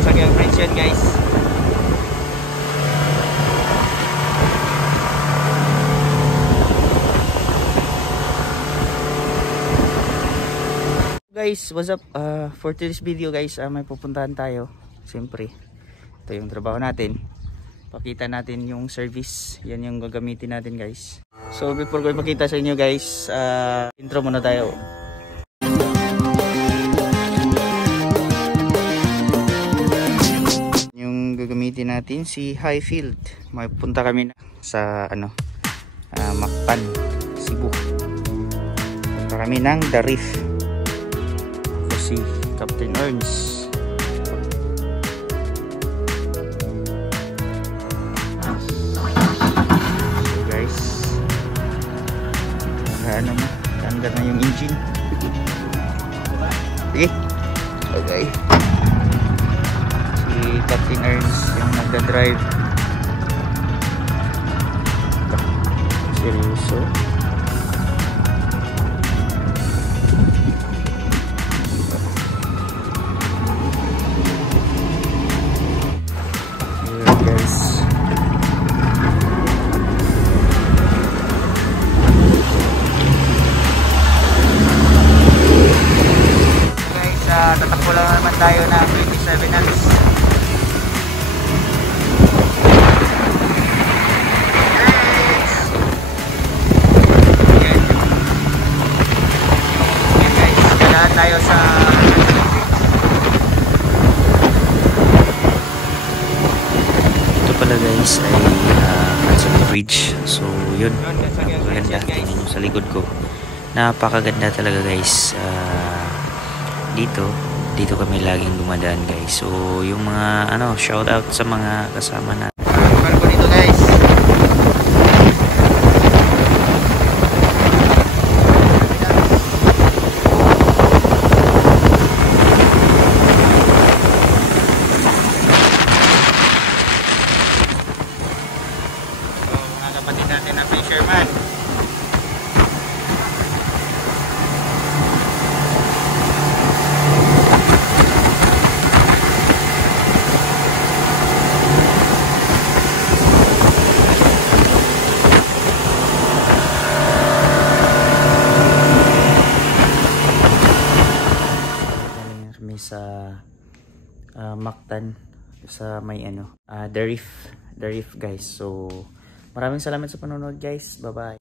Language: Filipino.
sagyang friends yan guys. Guys, what's up? For today's video guys, may pupuntahan tayo. Siyempre, ito yung trabaho natin. Pakita natin yung service. Yan yung gagamitin natin guys. So before ko ipakita sa inyo guys, intro muna tayo. Yung gagamitin natin si Highfield. Mapunta kami na sa Macpan, Cebu. Punta kami ng The Reef. Si Captain Ernst. So guys, tanda na yung engine. Sige. Okay. Si Captain Ernst yung nagda-drive. Seryoso. Tatakbo lang naman tayo na 27 hours. Yan guys, kailangan tayo sa ito pala guys ay Hudson Bridge. So yun, napakaganda. Tingnan nyo sa likod ko, napakaganda talaga guys. Dito kami laging dumadaan guys. So yung mga shout out sa mga kasama na barko dito guys. So mga kapatid natin na fisherman. Sa Mactan, sa may The Reef guys. So maraming salamat sa panonood guys. Bye bye.